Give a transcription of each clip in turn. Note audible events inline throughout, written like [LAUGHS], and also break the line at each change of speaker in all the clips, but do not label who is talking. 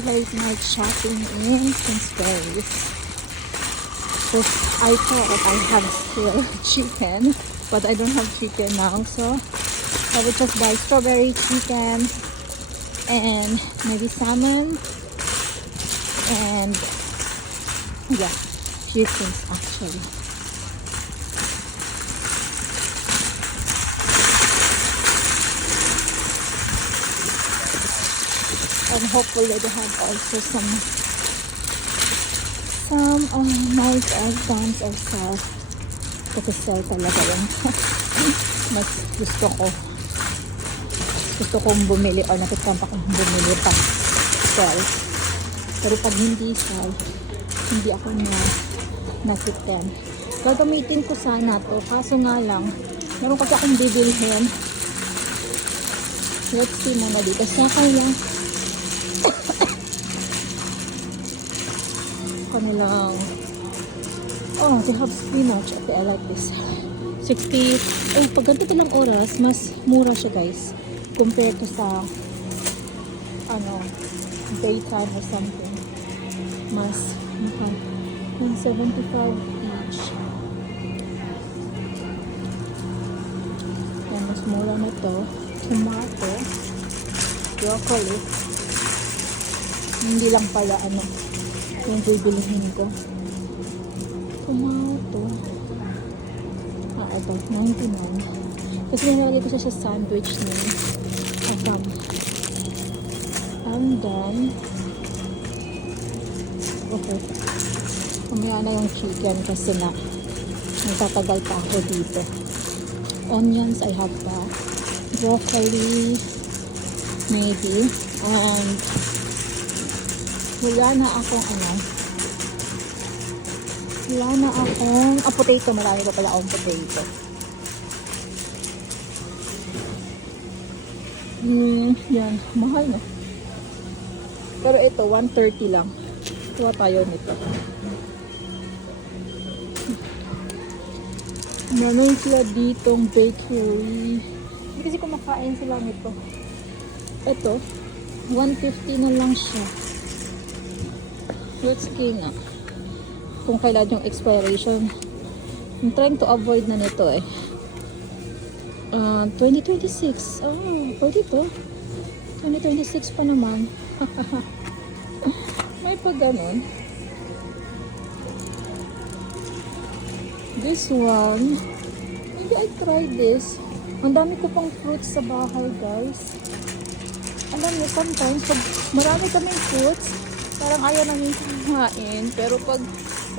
late night shopping in Kingsbury. So I thought I have still [LAUGHS] chicken, but I don't have chicken now. So I would just buy strawberry chicken and maybe salmon and yeah, few things actually. And hopefully they have also some some um, nice items or sell. Kasi sell talaga yun. [LAUGHS] Mas gusto ko. Gusto kong bumili o nakikampa kong bumili pa sell. Pero pag hindi sell, hindi ako na nasitan. Gagamitin ko sana to. Kaso nga lang, meron kasi akong bibilhin. Let's see muna dito. Saka lang. Kanilang oh they have spinach okay I like this. 60 oh pag ganito lang oras mas mura siya guys compared to sa ano daytime or something. Mas mahal 175 each. Yan mas mura na to. Tomato broccoli. Hindi lang pala ano yung bibilihin ko. Tomato. Ah, ito. 99. Kasi nilagay ko siya sa sandwich ni Agam. And then, okay. Kumaya na yung chicken kasi na nagtatagal pa ako dito. Onions, I have that. Broccoli, maybe. And wala na akong ano? Wala na akong ah, potato. Marami pa pala akong potato. Hmm yan. Mahal no? Pero ito 130 lang. Kuha tayo nito. Meron sila ditong bakery. Hindi kasi kumakain sila nito. Ito 150 na lang siya Let's see nga. Kung kailan yung expiration. I'm trying to avoid na nito eh. Uh, 2026. Oh, pwede to. 2026 pa naman. [LAUGHS] May pa ganun. This one. Maybe I try this. Ang dami ko pang fruits sa bahay, guys. Alam niyo, sometimes, pag marami kaming fruits, parang ayaw namin kumain. Pero pag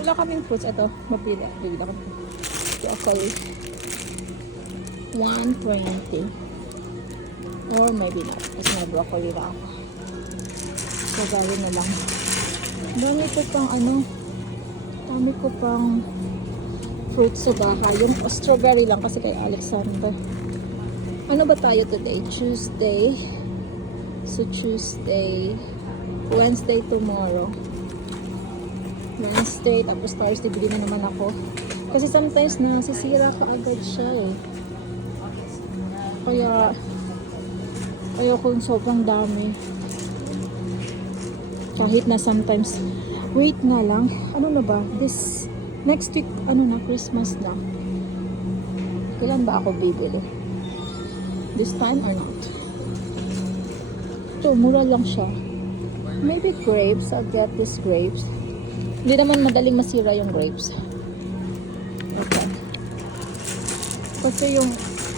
wala kaming fruits, ito, mapila. Pili ako. Broccoli. 120. Or maybe not. Kasi may broccoli na ako. So, na lang. Dami ko pang ano, dami ko pang fruits sa bahay. Yung strawberry lang kasi kay Alexander. Ano ba tayo today? Tuesday. So, Tuesday. Wednesday tomorrow. Wednesday, tapos Thursday, bili na naman ako. Kasi sometimes nasisira ka agad siya eh. Kaya, ayoko yung sobrang dami. Kahit na sometimes, wait na lang. Ano na ba? This, next week, ano na, Christmas na. Kailan ba ako bibili? This time or not? Ito, mura lang siya. Maybe grapes. I'll get this grapes. Hindi naman madaling masira yung grapes. Okay. Kasi yung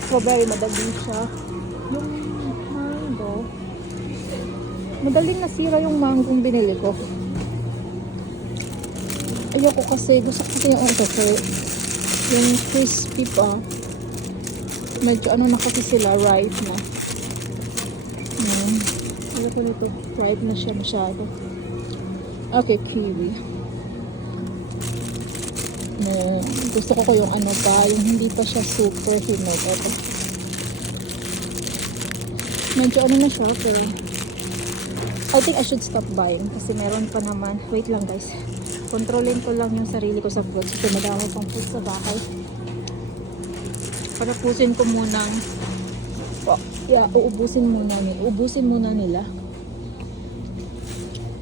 strawberry madali siya. Yung mango, madaling nasira yung mangong binili ko. Ayoko kasi, gusto ko kasi yung ito ko. Yung crispy pa. Medyo ano na kasi sila, ripe na. Hmm. Ayoko nito, ripe na siya masyado. Okay, kiwi. No, gusto ko ko yung ano pa, yung hindi pa siya super hinog. Ito. Medyo ano na siya, pero I think I should stop buying kasi meron pa naman. Wait lang guys. Kontrolin ko lang yung sarili ko sa fruits kasi madami pang fruits sa bahay. Parapusin ko munang oh, yeah, uubusin muna nila. Uubusin muna nila.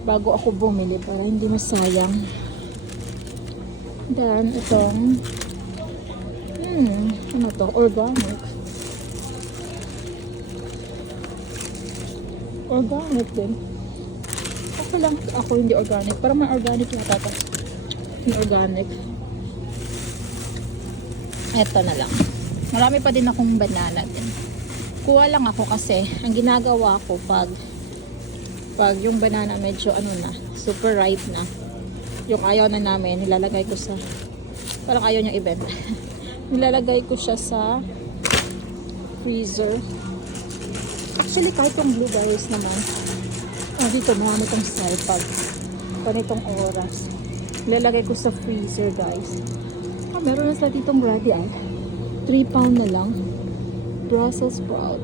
bago ako bumili para hindi masayang. Then, itong hmm, ano to? Organic. Organic din. Okay lang ako hindi organic. Parang may organic yata to. Yung organic. Eto na lang. Marami pa din akong banana din. Kuha lang ako kasi ang ginagawa ko pag pag yung banana medyo ano na, super ripe na. Yung ayaw na namin, nilalagay ko sa parang ayaw niyang ibenta. [LAUGHS] nilalagay ko siya sa freezer. Actually, kahit yung blueberries naman, ah, dito marami tong sell pag ganitong oras. Nilalagay ko sa freezer, guys. Ah, meron na sila ditong ready ay. 3 pound na lang. Brussels sprout.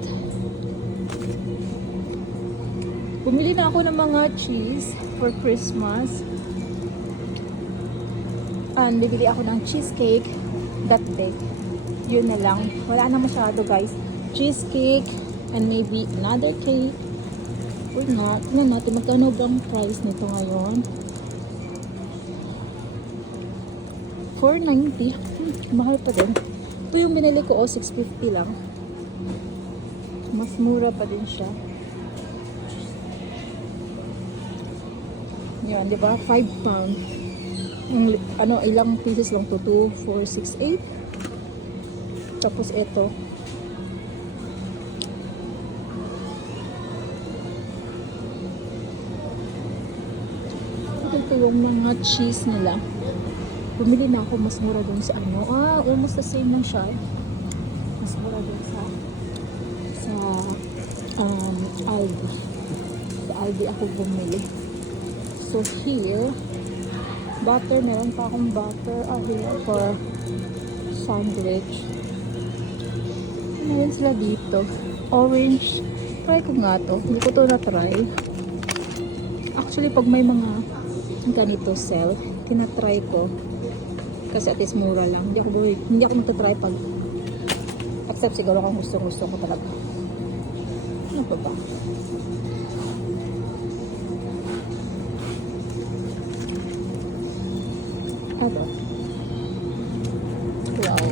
Bumili na ako ng mga cheese for Christmas. And bibili ako ng cheesecake that day. Yun na lang. Wala na masyado guys. Cheesecake and maybe another cake. Or not. Tingnan natin magkano bang price nito ngayon. 490. Hmm, mahal pa din. Ito yung binili ko, oh, 650 lang. Mas mura pa din siya. Yan, di ba? 5 pound. Yung, ano, ilang pieces lang to? 2, 4, 6, 8. Tapos ito. Ito yung mga cheese nila. Bumili na ako, mas mura dun sa ano. Ah, almost the same lang siya. Mas mura dun sa sa um, Aldi. Sa Aldi ako bumili. So here, butter, meron pa akong butter ah, here for sandwich. Meron sila dito. Orange. Try ko nga to. Hindi ko to na-try. Actually, pag may mga ganito sell, tinatry ko. Kasi at least mura lang. Hindi ako, hindi ako magta-try pag except siguro kung gusto gusto ko talaga. Ano pa ba? Ano? Wow.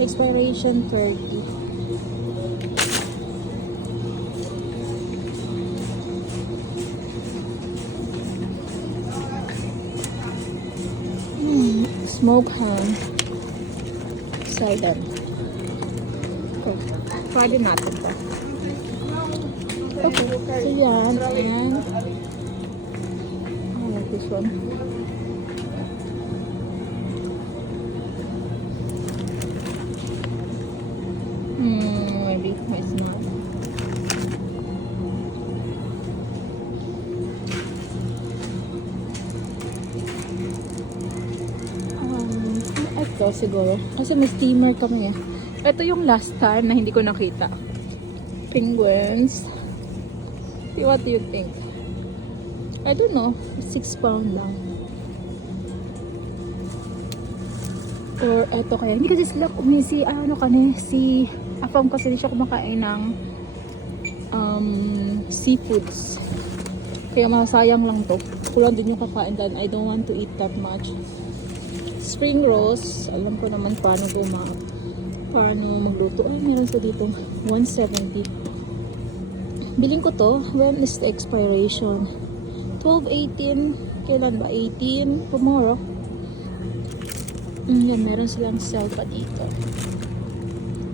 Expiration 30. Hmm, smoke ham. Cider. Okay. Din natin to. Okay. So yan. And I like this one. Ito siguro. Kasi may steamer kami eh. Ito yung last time na hindi ko nakita. Penguins. What do you think? I don't know. 6 pound lang. Or ito kaya. Hindi kasi sila kumisi. Ano kani? Si Afam kasi hindi siya kumakain ng um, seafoods. Kaya masayang lang to. Kulang din yung kakain dan. I don't want to eat that much. Spring rolls. Alam ko naman paano guma paano magluto. Ay, meron sa dito. 170. Biling ko to. When is the expiration? 12, 18. Kailan ba? 18? Tomorrow. Mm, yan, meron silang sell pa dito.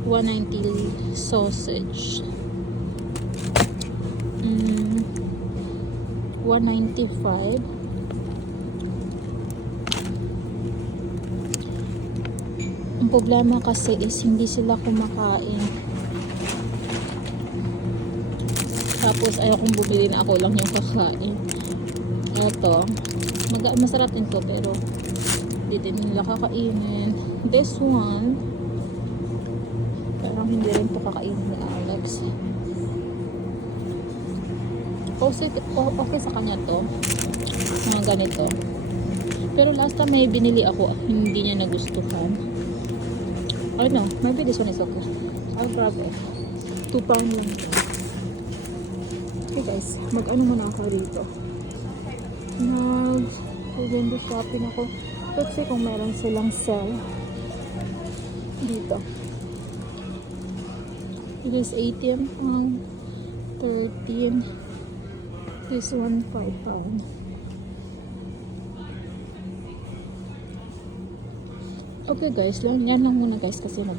190 sausage. Mm, 195. Problema kasi is hindi sila kumakain. Tapos ayaw kong bumili na ako lang yung kakain. Ito, mag masarap din to pero hindi din nila kakainin. This one, parang hindi rin to kakainin ni Alex. Okay, okay sa kanya to. Mga ganito. Pero last time may binili ako, hindi niya nagustuhan. I know, maybe this one is okay. I'll grab it. 2 pound lang. Okay. guys, mag-ano muna ako rito. Nag window shopping ako. Let's see kung meron silang sale dito. This ATM ang 13 this one 5 pound. Okay guys, lang yan lang muna guys kasi nag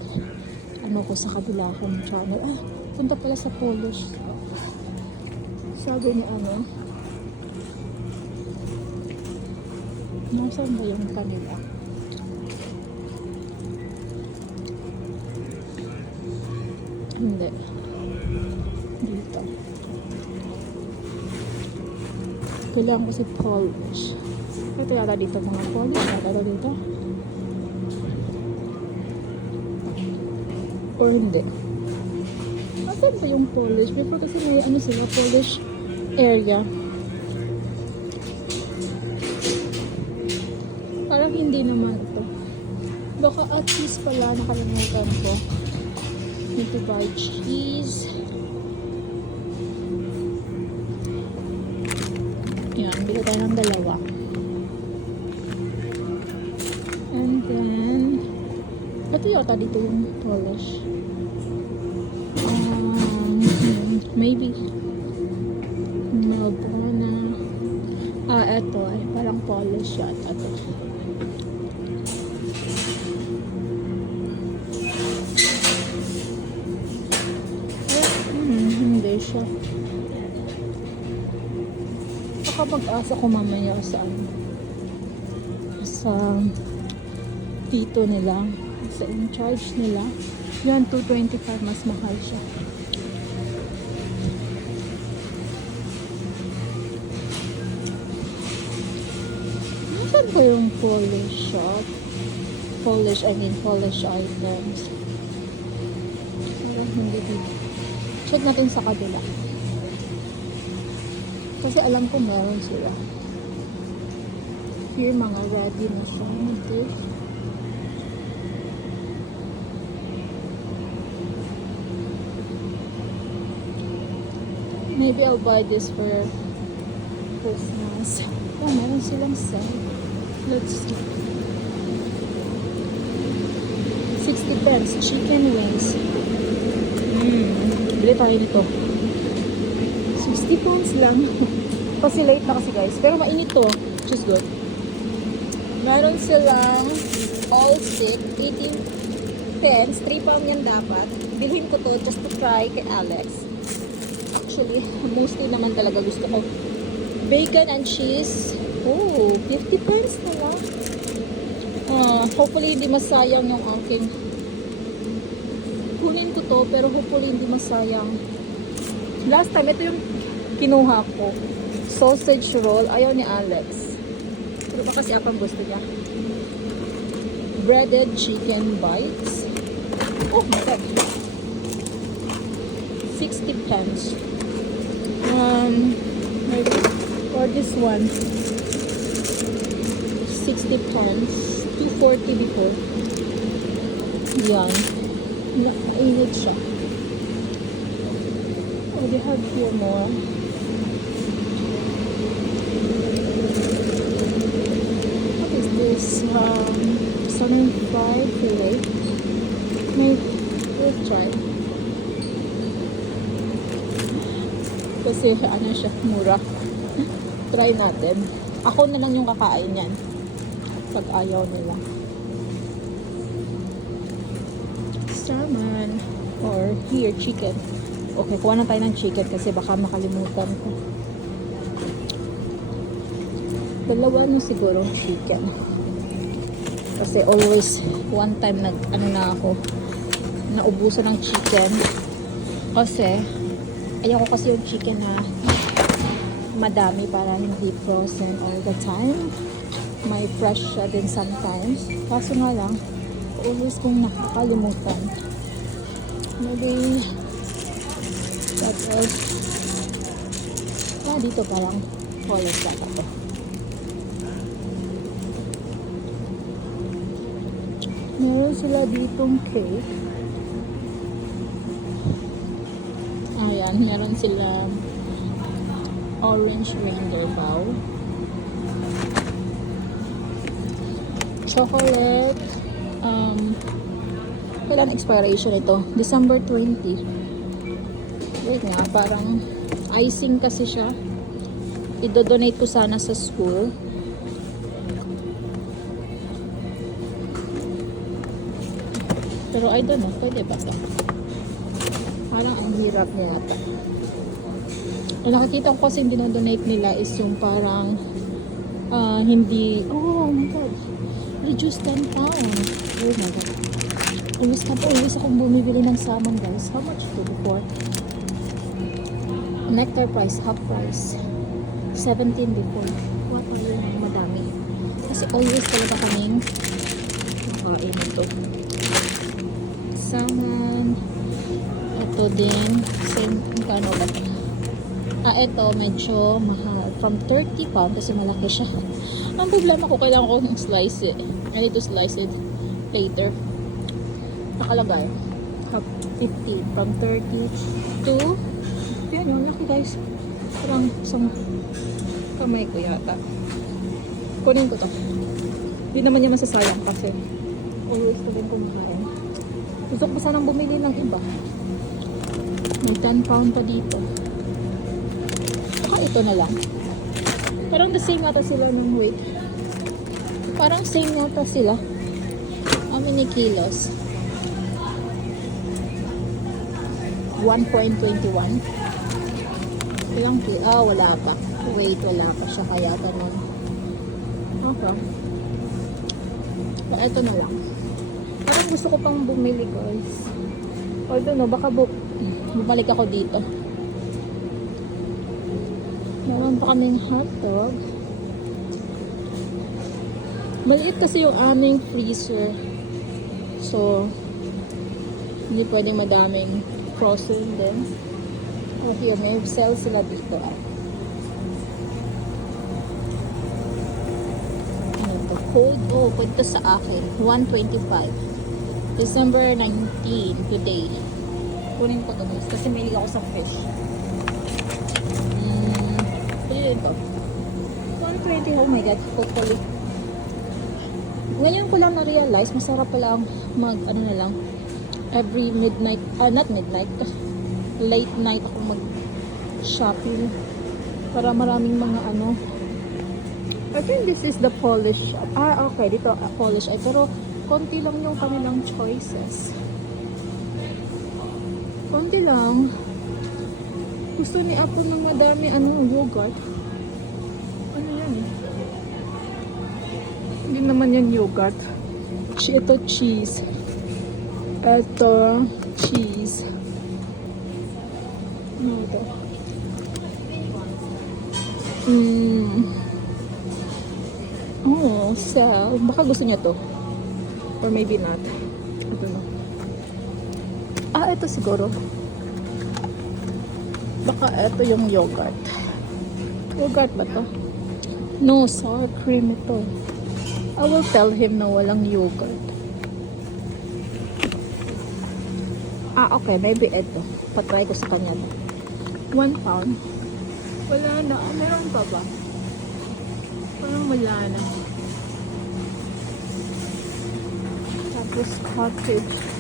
ano ko sa kabila akong channel. Ah, punta pala sa Polish. Sabi ni ano, Nasaan ba yung kanila? Hindi. Dito. Kailangan ko si Polish. Ito yata dito mga Polish. Yata daw dito. Or hindi. Nasaan ba yung Polish? Before kasi may ano sila, Polish area. Parang hindi naman to. Baka at least pala nakalimutan ko. Need to buy cheese. Yan, bili tayo ng dalawa. Yata dito yung polish. Um, maybe Melbourne. Ah, eto eh. Parang polish yata to. Hmm, hindi siya. Baka pag-asa ko mamaya sa ano, sa tito nila, sa in charge nila. Yan, 225 mas mahal siya. Saan ko yung Polish shop? Polish, I mean Polish items. Parang hindi dito. Check natin sa kabila. Kasi alam ko meron sila. Here, mga ready na siya. Ito. Maybe I'll buy this for Christmas. Oh, meron silang sale. Let's see. 60 pence. Chicken wings. Mm. Bili tayo nito. 60 pounds lang. [LAUGHS] kasi late na kasi guys. Pero mainit to. Which is good. Meron silang all stick. 18 pence. 3 pound yan dapat. Bilhin ko to just to try kay Alex. Actually, mostly naman talaga gusto ko. Bacon and cheese. Oh, 50 pence na lang. Ah, hopefully hindi masayang yung aking kunin ko to pero hopefully hindi masayang. Last time ito yung kinuha ko. Sausage roll. Ayaw ni Alex. Pero ba kasi apang gusto niya. Breaded chicken bites. Oh my god. 60 pence um maybe or this one 60 pounds 240 before yan Mainit siya. Oh, they have here more. What is this? Um, salmon fry fillet. May, we'll try. Kasi ano siya, mura. [LAUGHS] try natin. Ako na lang yung kakain yan. Pag ayaw nila. salmon or here chicken okay kuha na tayo ng chicken kasi baka makalimutan ko dalawa no siguro chicken kasi always one time nag ano na ako naubusan ng chicken kasi ayaw ko kasi yung chicken na madami para hindi frozen all the time may fresh siya din sometimes kaso nga lang always kong nakakalimutan. Maybe that was ah, dito parang college data to. Meron sila ditong cake. Ayan, meron sila orange reindeer bow. Chocolate. Um, kailan expiration ito? December 20. Wait nga, parang icing kasi siya. Idodonate ko sana sa school. Pero I don't know, pwede ba ito? Parang ang hirap niya ata. Ang nakikita ko kasi dinodonate nila is yung parang ah, hindi, oh my god, reduce 10 pounds. Oh my god. Always na po, always akong bumibili ng salmon guys. How much to before? Nectar price, half price. 17 before. What are you? Madami. Kasi always talaga kaming nakain ito. Salmon. Ito din. Same, kano ba ito? Ah, ito medyo mahal. From 30 pound kasi malaki siya. [LAUGHS] Ang problema ko, kailangan ko ng slice it. I need to slice it later. Nakalagay. Half 15. From 30 to... Yan yun, laki guys. Parang isang kamay ko yata. Kunin ko to. Hindi naman niya masasayang kasi always ko din kumakain. Gusto ko pa sanang bumili ng iba. May 10 pound pa dito. Saka ito na lang. Parang the same yata sila ng weight. Parang same yata sila. How many kilos? 1.21. Ilang kilo? Ah, wala pa. Wait, wala pa siya. Kaya ganun. Okay. So, ito na lang. Parang gusto ko pang bumili, guys. Ito no, baka bu bumalik ako dito. Meron pa kaming hotdog. Maliit kasi yung aming freezer. So, hindi pwedeng madaming frozen din. Oh, here, may sale sila dito. Ah. Ano to? Cold, oh, pwede sa akin. 125. December 19, today. Kunin ko to guys, kasi may ako sa fish. Mm, ko. 120, oh my god, hopefully. Ngayon ko lang na-realize, masarap pala ang mag, ano na lang, every midnight, ah, not midnight, [LAUGHS] late night ako mag shopping para maraming mga ano I think this is the Polish. Ah, okay. Dito, ah, Polish. Ay, pero konti lang yung kanilang choices. Konti lang. Gusto ni Apple ng madami ano, yogurt. Ano yan? Hindi naman yan yogurt. Ito cheese. Ito cheese. Ano ito? Mm. Oh, so, baka gusto niya to. Or maybe not. Ito siguro. Baka ito yung yogurt. Yogurt ba to? No, sour cream ito. I will tell him na walang yogurt. Ah, okay. Maybe ito. Patry ko sa kanya. One pound. Wala na. Ah, Meron pa ba? Parang wala na. Tapos cottage.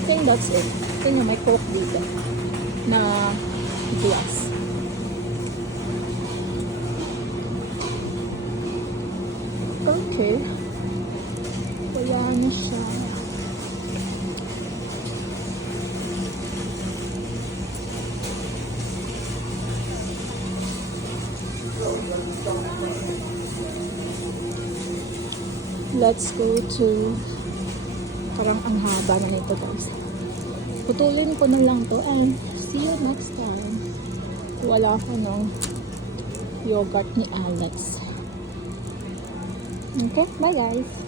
I think that's it. Tingnan, may coke dito. Na glass. Okay. Wala na siya. Let's go to parang ang haba na nito guys. Putulin ko na lang to and see you next time. Wala ko ng yogurt ni Alex. Okay, bye guys.